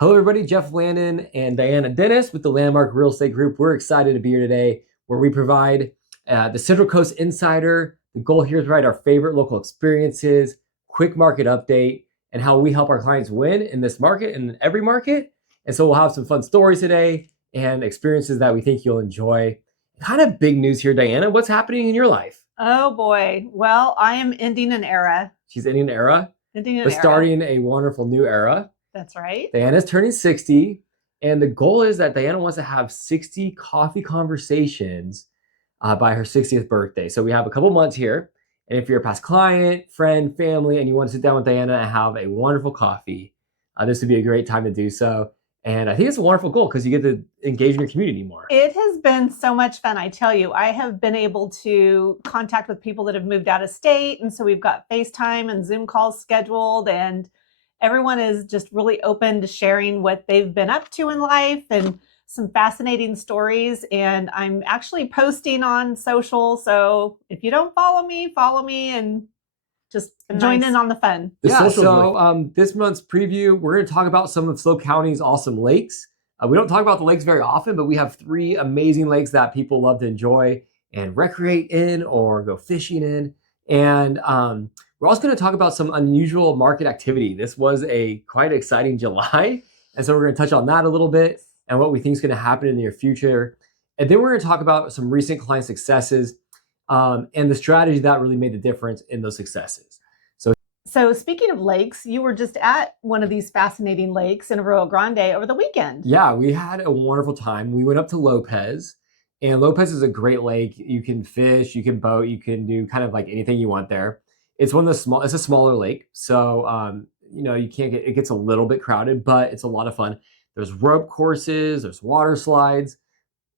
Hello, everybody. Jeff Landon and Diana Dennis with the Landmark Real Estate Group. We're excited to be here today where we provide the Central Coast Insider. The goal here is to provide our favorite local experiences, quick market update, and how we help our clients win in this market and in every market. And so we'll have some fun stories today and experiences that we think you'll enjoy. Kind of big news here, Diana. What's happening in your life? Oh boy. Well, I am ending an era. She's ending an era, but starting a wonderful new era. That's right. Diana's turning 60, and the goal is that Diana wants to have 60 coffee conversations by her 60th birthday. So we have a couple months here, and if you're a past client, friend, family, and you want to sit down with Diana and have a wonderful coffee, this would be a great time to do so. And I think it's a wonderful goal because you get to engage in your community more. It has been so much fun. I tell you, I have been able to contact with people that have moved out of state. And so we've got FaceTime and Zoom calls scheduled, and everyone is just really open to sharing what they've been up to in life and some fascinating stories. And I'm actually posting on social. So if you don't follow me and just join in on the fun. So this month's preview, we're going to talk about some of SLO County's awesome lakes. We don't talk about the lakes very often, but we have 3 amazing lakes that people love to enjoy and recreate in or go fishing in. And we're also going to talk about some unusual market activity. This was a quite exciting July. And so we're going to touch on that a little bit and what we think is going to happen in the near future. And then we're going to talk about some recent client successes and the strategy that really made the difference in those successes. So speaking of lakes, you were just at one of these fascinating lakes in Arroyo Grande over the weekend. Yeah, we had a wonderful time. We went up to Lopez, and Lopez is a great lake. You can fish, you can boat, you can do kind of like anything you want there. It's it's a smaller lake. So, it gets a little bit crowded, but it's a lot of fun. There's rope courses, there's water slides.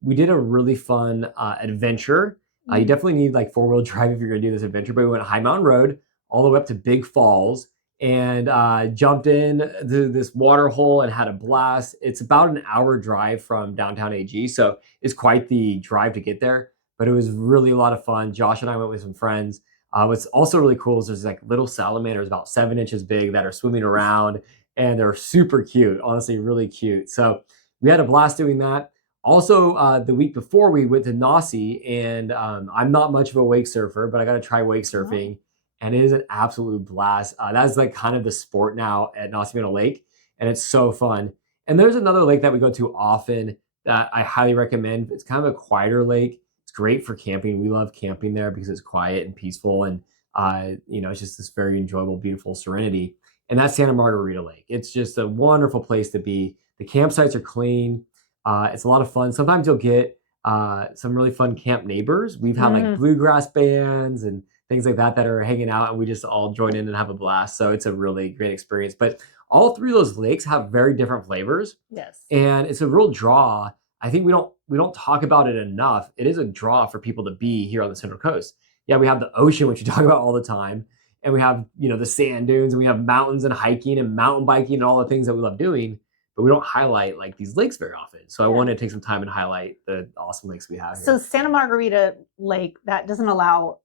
We did a really fun adventure. You definitely need like 4-wheel drive if you're gonna do this adventure, but we went High Mountain Road all the way up to Big Falls and jumped in this water hole and had a blast. It's about an hour drive from downtown AG, so it's quite the drive to get there, but it was really a lot of fun. Josh and I went with some friends. What's also really cool is there's like little salamanders about 7 inches big that are swimming around, and they're super cute, honestly, really cute. So we had a blast doing that. Also, the week before we went to Nasi, and I'm not much of a wake surfer, but I got to try wake surfing. And it is an absolute blast. That's like kind of the sport now at Nasi Lake, and it's so fun. And there's another lake that we go to often that I highly recommend. It's kind of a quieter lake. It's great for camping. We love camping there because it's quiet and peaceful, and it's just this very enjoyable, beautiful serenity. And that's Santa Margarita Lake. It's just a wonderful place to be. The campsites are clean. It's a lot of fun. Sometimes you'll get some really fun camp neighbors. We've had like bluegrass bands and things like that are hanging out, and we just all join in and have a blast. So it's a really great experience. But all 3 of those lakes have very different flavors. Yes. And it's a real draw. I think we don't talk about it enough. It is a draw for people to be here on the Central Coast. Yeah, we have the ocean, which we talk about all the time. And we have, the sand dunes, and we have mountains and hiking and mountain biking and all the things that we love doing. But we don't highlight like these lakes very often. So I wanted to take some time and highlight the awesome lakes we have here. So Santa Margarita Lake, that doesn't allow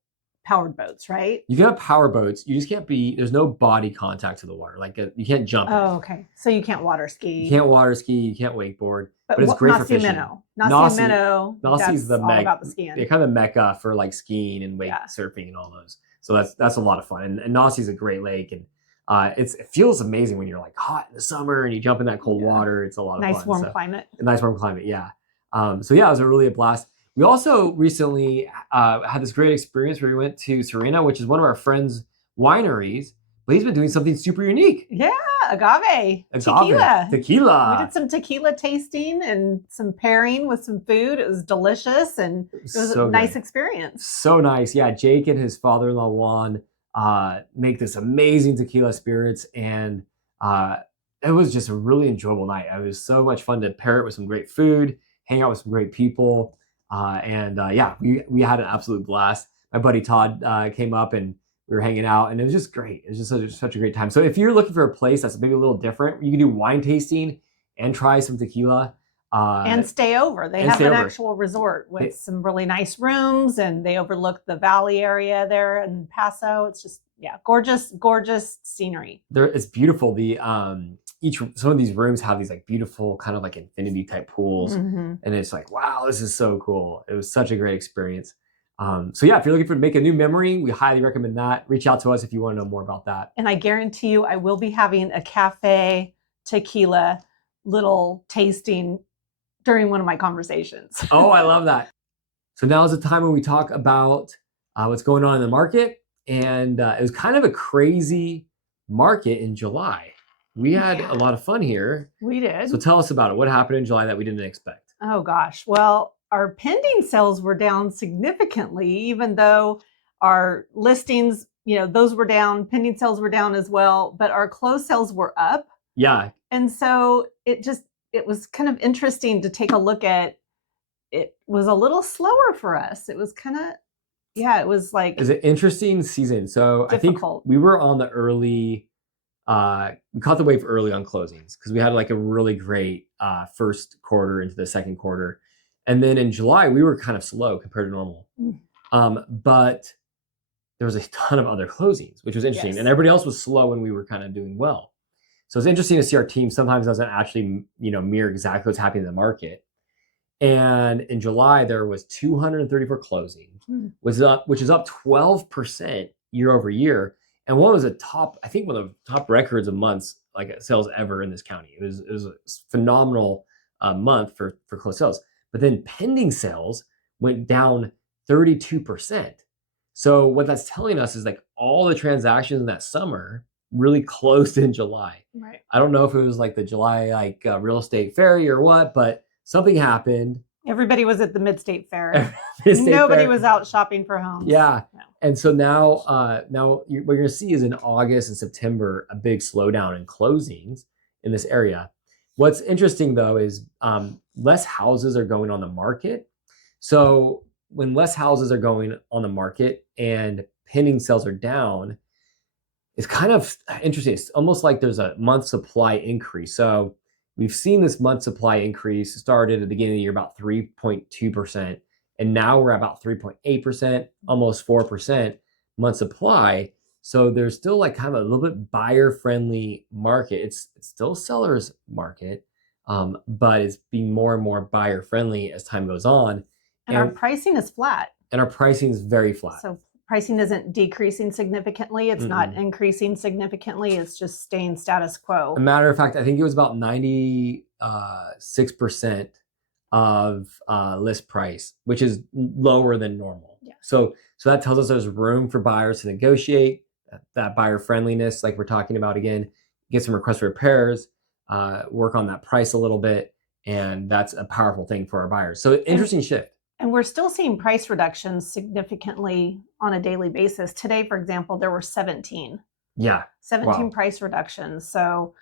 powered boats, right? You can have power boats. You just can't there's no body contact to the water. Like you can't jump in. Oh, okay. So you can't water ski. You can't water ski. You can't wakeboard. But it's great for fishing. Nasi's the about the skiing. They're kind of the mecca for like skiing and wake surfing and all those. So that's a lot of fun. And Nasi's a great lake, and it feels amazing when you're like hot in the summer and you jump in that cold water. It's a lot of fun. Nice warm climate. A nice warm climate, yeah. It was a blast. We also recently had this great experience where we went to Serena, which is one of our friends' wineries, but he's been doing something super unique. Yeah, agave. Tequila. We did some tequila tasting and some pairing with some food. It was delicious, and it was a nice experience. So nice. Yeah, Jake and his father-in-law, Juan, make this amazing tequila spirits, and it was just a really enjoyable night. It was so much fun to pair it with some great food, hang out with some great people. We had an absolute blast. My buddy Todd came up, and we were hanging out, and it was just great. It was just such a great time. So if you're looking for a place that's maybe a little different, you can do wine tasting and try some tequila. And stay over. They and have stay an over. actual resort with They- some really nice rooms, and they overlook the valley area there in Paso. It's just, yeah, gorgeous, gorgeous scenery. It's beautiful. Some of these rooms have these like beautiful kind of like infinity type pools, Mm-hmm. and it's like, wow, this is so cool. It was such a great experience. So yeah, if you're looking to make a new memory, we highly recommend that. Reach out to us if you want to know more about that. And I guarantee you, I will be having a cafe tequila little tasting during one of my conversations. Oh, I love that. So now is the time when we talk about what's going on in the market. And it was kind of a crazy market in July. We had a lot of fun here. We did. So tell us about it. What happened in July that we didn't expect? Oh gosh. Well, our pending sales were down significantly, even though our listings, those were down, pending sales were down as well, but our closed sales were up. Yeah. And so it was kind of interesting to take a look at. It was a little slower for us. It was kind of, it was like. It's an interesting season. So difficult. I think we were on the early, we caught the wave early on closings because we had like a really great first quarter into the second quarter. And then in July, we were kind of slow compared to normal. But there was a ton of other closings, which was interesting. Yes. And everybody else was slow and we were kind of doing well. So it's interesting to see our team sometimes doesn't actually, mirror exactly what's happening in the market. And in July, there was 234 closings, which is up 12% year over year. And one was I think one of the top records of months, like sales ever in this county. It was a phenomenal month for closed sales. But then pending sales went down 32%. So what that's telling us is like all the transactions in that summer really closed in July. Right. I don't know if it was like the July real estate fairy or what, but something happened. Everybody was at the Mid-State Fair. Nobody was out shopping for homes. Yeah. No. And so now what you're going to see is in August and September, a big slowdown in closings in this area. What's interesting though is less houses are going on the market. So when less houses are going on the market and pending sales are down, it's kind of interesting. It's almost like there's a month supply increase. So we've seen this month supply increase. It started at the beginning of the year about 3.2%, and now we're at about 3.8%, almost 4% month supply. So there's still like kind of a little bit buyer-friendly market. It's still seller's market, but it's being more and more buyer-friendly as time goes on. And our pricing is flat. And our pricing is very flat. So pricing isn't decreasing significantly. It's not increasing significantly. It's just staying status quo. A matter of fact, I think it was about 96% of list price, which is lower than normal. Yeah. So that tells us there's room for buyers to negotiate, that buyer friendliness, like we're talking about again, get some requests for repairs, work on that price a little bit. And that's a powerful thing for our buyers. So interesting shift. And we're still seeing price reductions significantly on a daily basis. Today, for example, there were 17. Yeah. 17 price reductions. So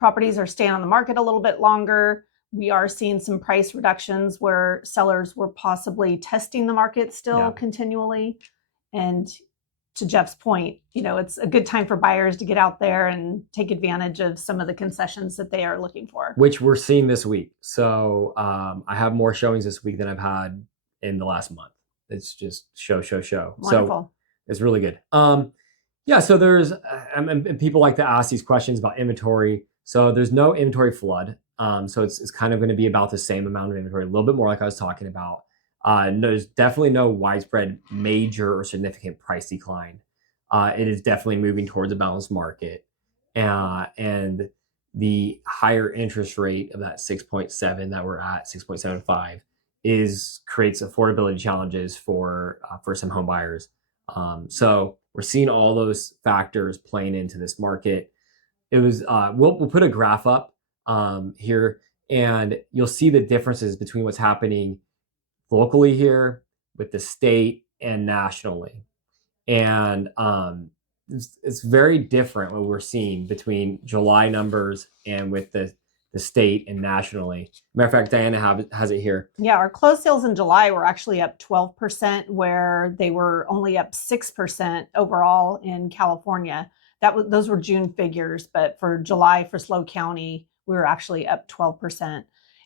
properties are staying on the market a little bit longer. We are seeing some price reductions where sellers were possibly testing the market still continually. And to Jeff's point, it's a good time for buyers to get out there and take advantage of some of the concessions that they are looking for. Which we're seeing this week. So I have more showings this week than I've had in the last month. It's just show. Wonderful. So it's really good. So there's, and people like to ask these questions about inventory. So there's no inventory flood. So it's kind of going to be about the same amount of inventory, a little bit more like I was talking about. There's definitely no widespread major or significant price decline. It is definitely moving towards a balanced market. And the higher interest rate of that 6.7 that we're at, 6.75, creates affordability challenges for some home buyers. So we're seeing all those factors playing into this market. It was we'll put a graph up here, and you'll see the differences between what's happening locally here with the state and nationally. And it's very different what we're seeing between July numbers and with the state and nationally. Matter of fact, Diana has it here. Yeah, our closed sales in July were actually up 12%, where they were only up 6% overall in California. Those were June figures, but for July for SLO County, we were actually up 12%.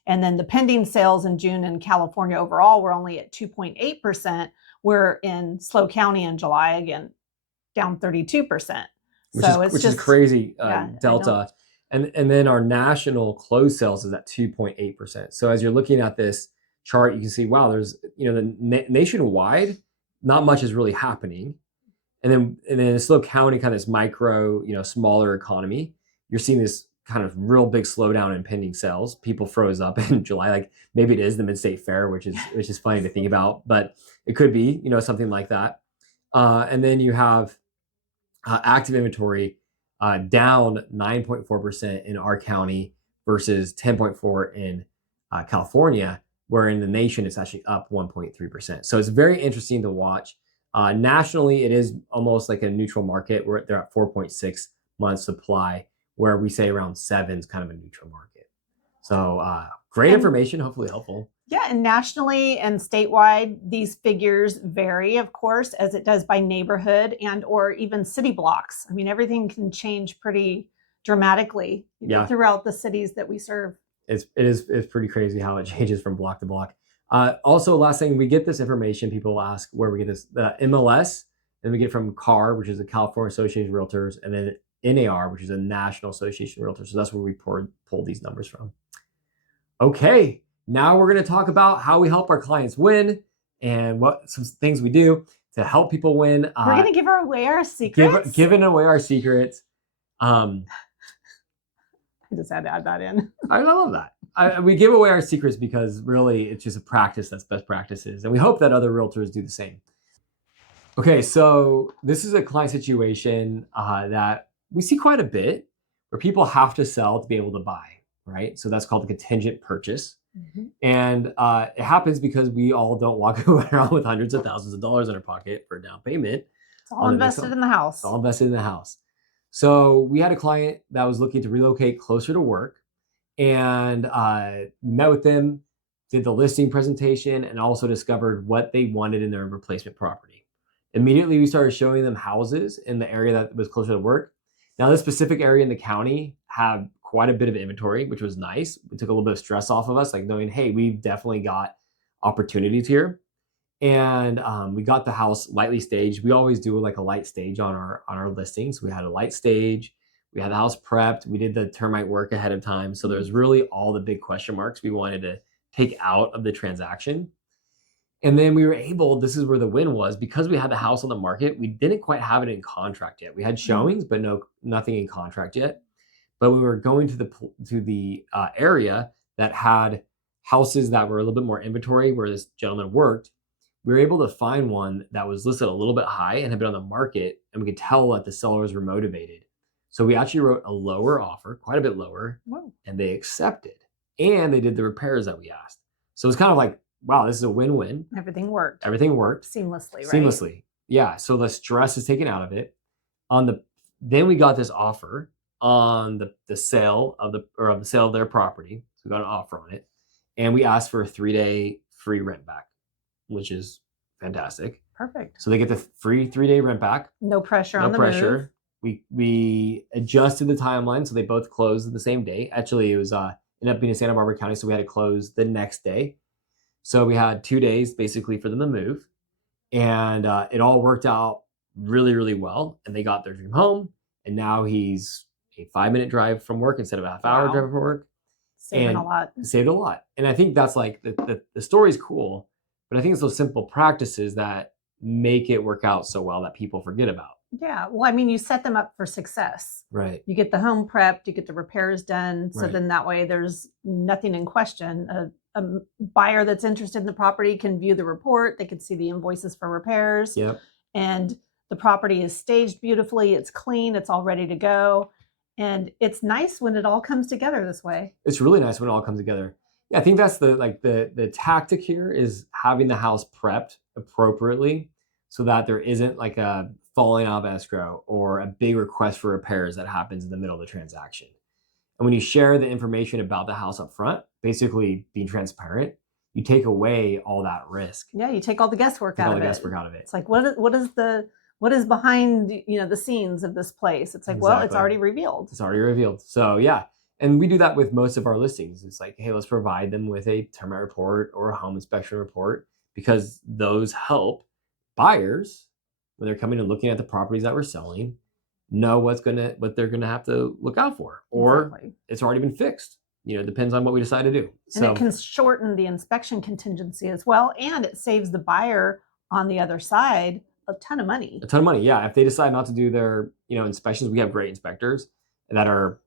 And then the pending sales in June in California overall were only at 2.8%. We're in SLO County in July, again, down 32%. So it's which just is crazy yeah, delta. And then our national closed sales is at 2.8%. So as you're looking at this chart, you can see, wow, there's, the nationwide, not much is really happening. And then in SLO County, kind of this micro, smaller economy, you're seeing this kind of real big slowdown in pending sales. People froze up in July. Like maybe it is the Mid-State Fair, which is funny to think about, but it could be, something like that. And then you have active inventory down 9.4% in our county versus 10.4% in California, where in the nation it's actually up 1.3%. So it's very interesting to watch. Nationally, it is almost like a neutral market. They're at 4.6 months supply, where we say around 7 is kind of a neutral market. So great information, hopefully helpful. Yeah, and nationally and statewide, these figures vary, of course, as it does by neighborhood and or even city blocks. I mean, everything can change pretty dramatically throughout the cities that we serve. It's pretty crazy how it changes from block to block. Also, last thing, we get this information. People ask where we get this. The MLS, and we get from CAR, which is the California Association of Realtors, and then NAR, which is a National Association of Realtors. So that's where we pull these numbers from. Okay, now we're going to talk about how we help our clients win and what some things we do to help people win. We're going to give away our secrets. Giving away our secrets. I just had to add that in. I love that. We give away our secrets because really it's just a practice that's best practices. And we hope that other realtors do the same. Okay, so this is a client situation that we see quite a bit where people have to sell to be able to buy, right? So that's called a contingent purchase. Mm-hmm. And it happens because we all don't walk around with hundreds of thousands of dollars in our pocket for a down payment. It's all invested in the house. It's all invested in the house. So we had a client that was looking to relocate closer to work, and met with them, did the listing presentation, and also discovered what they wanted in their replacement property. Immediately, we started showing them houses in the area that was closer to work. Now, this specific area in the county had quite a bit of inventory, which was nice. It took a little bit of stress off of us, like knowing, hey, we've definitely got opportunities here. And we got the house lightly staged. We always do like a light stage on our listings. We had a light stage. We had the house prepped. We did the termite work ahead of time. So there's really all the big question marks we wanted to take out of the transaction. And then we were able, this is where the win was, because we had the house on the market, we didn't quite have it in contract yet. We had showings, but nothing in contract yet. But we were going to the area that had houses that were a little bit more inventory where this gentleman worked. We were able to find one that was listed a little bit high and had been on the market, and we could tell that the sellers were motivated. So we actually wrote a lower offer, quite a bit lower, and they accepted. And they did the repairs that we asked. So it's kind of like, wow, this is a win-win. Everything worked. Everything worked. Seamlessly, right? Seamlessly. Yeah. So the stress is taken out of it. Then we got this offer on the sale of the sale of their property. So we got an offer on it. And we asked for a 3-day free rent back, which is fantastic. Perfect. So they get the free 3-day rent back. No pressure on the move. We adjusted the timeline, so they both closed the same day. Actually, it was ended up being in Santa Barbara County, so we had to close the next day. So we had 2 days basically for them to move, and it all worked out really, really well. And they got their dream home, and now he's a 5-minute drive from work instead of a half-hour drive from work. Saved a lot. And I think that's like the story's cool, but I think it's those simple practices that make it work out so well that people forget about. Yeah. Well, I mean, you set them up for success. Right. You get the home prepped, you get the repairs done. So then that way there's nothing in question. A buyer that's interested in the property can view the report. They can see the invoices for repairs. Yep. And the property is staged beautifully. It's clean. It's all ready to go. And it's nice when it all comes together this way. It's really nice when it all comes together. Yeah, I think that's the tactic here is having the house prepped appropriately so that there isn't like a falling out of escrow or a big request for repairs that happens in the middle of the transaction. And when you share the information about the house up front, basically being transparent, you take away all that risk. Yeah, you take all the guesswork out of it. It's like, what is behind the scenes of this place? It's like, well, it's already revealed. It's already revealed. So yeah, And we do that with most of our listings. It's like, hey, let's provide them with a termite report or a home inspection report, because those help buyers when they're coming and looking at the properties that we're selling know what they're gonna have to look out for, or Exactly. it's already been fixed. It depends on what we decide to do. And it can shorten the inspection contingency as well, and it saves the buyer on the other side a ton of money. A ton of money, yeah. If they decide not to do their inspections, we have great inspectors that are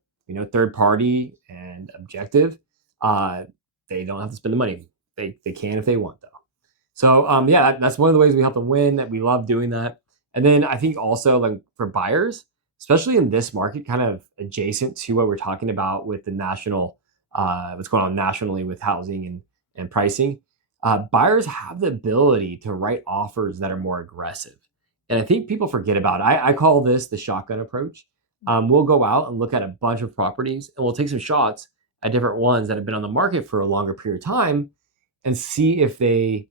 third party and objective. They don't have to spend the money. They can if they want, though. So yeah, that's one of the ways we help them win. That we love doing that. And then I think also, like, for buyers, especially in this market, kind of adjacent to what we're talking about with the national, what's going on nationally with housing and pricing, buyers have the ability to write offers that are more aggressive. And I think people forget about it. I call this the shotgun approach. We'll go out and look at a bunch of properties, and we'll take some shots at different ones that have been on the market for a longer period of time and see if they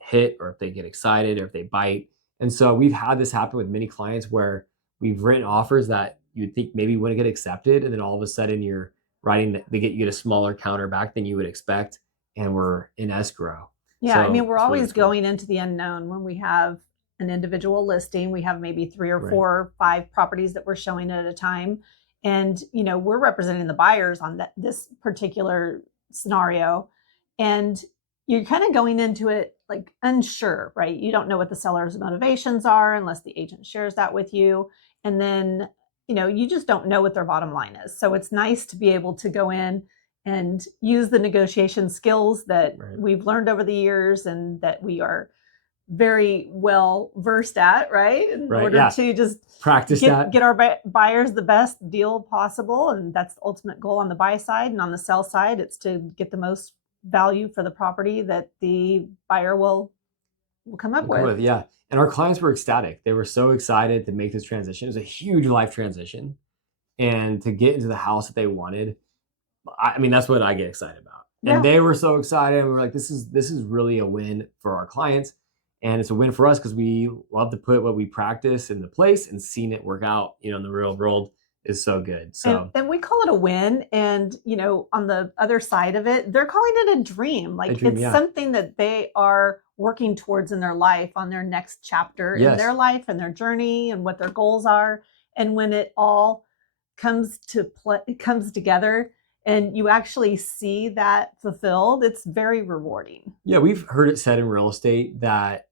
hit, or if they get excited, or if they bite. And so we've had this happen with many clients where we've written offers that you'd think maybe wouldn't get accepted, and then all of a sudden you get a smaller counter back than you would expect, and we're in escrow. Yeah, So I mean, we're it's really always cool. going into the unknown when we have an individual listing. We have maybe 3 or 4 or 5 properties that we're showing at a time. And, we're representing the buyers on this particular scenario. And you're kind of going into it like unsure, right? You don't know what the seller's motivations are unless the agent shares that with you. And then, you just don't know what their bottom line is. So it's nice to be able to go in and use the negotiation skills that we've learned over the years and that we are very well versed at, right? In order to just practice get our buyers the best deal possible. And that's the ultimate goal on the buy side. And on the sell side, it's to get the most value for the property that the buyer will come up with. Yeah. And our clients were ecstatic. They were so excited to make this transition. It was a huge life transition. And to get into the house that they wanted, I mean, that's what I get excited about. Yeah. And they were so excited. And we were like, this is really a win for our clients. And it's a win for us because we love to put what we practice into place, and seeing it work out, in the real world is so good. So and we call it a win. And, on the other side of it, they're calling it a dream. Like it's something that they are working towards in their life, on their next chapter in their life and their journey and what their goals are. And when it all comes together and you actually see that fulfilled, it's very rewarding. Yeah, we've heard it said in real estate that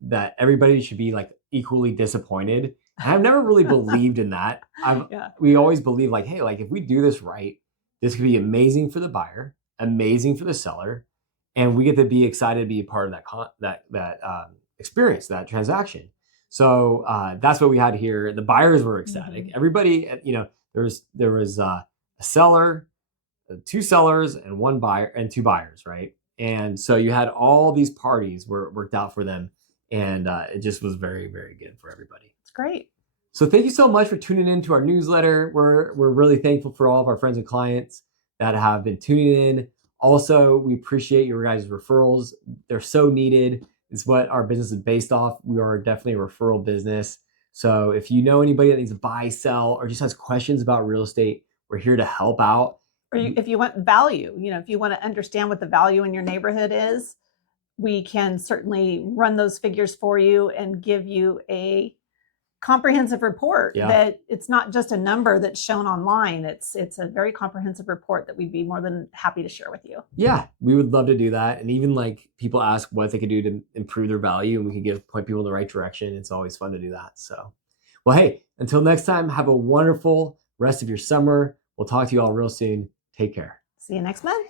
that everybody should be like equally disappointed. And I've never really believed in that. We always believe like, hey, like if we do this right, this could be amazing for the buyer, amazing for the seller, and we get to be excited to be a part of that experience, that transaction. So that's what we had here. The buyers were ecstatic. Mm-hmm. Everybody, there was a seller, 2 sellers, and 1 buyer, and 2 buyers, right? And so you had all these parties worked out for them, and it just was very, very good for everybody. It's great. So thank you so much for tuning in to our newsletter. We're really thankful for all of our friends and clients that have been tuning in. Also, we appreciate your guys' referrals. They're so needed. It's what our business is based off. We are definitely a referral business. So if you know anybody that needs to buy, sell, or just has questions about real estate, we're here to help out. Or if you want value, if you want to understand what the value in your neighborhood is, we can certainly run those figures for you and give you a comprehensive report that it's not just a number that's shown online. It's a very comprehensive report that we'd be more than happy to share with you. Yeah, we would love to do that. And even like people ask what they could do to improve their value, and we can point people in the right direction. It's always fun to do that. So, well, hey, until next time, have a wonderful rest of your summer. We'll talk to you all real soon. Take care. See you next month.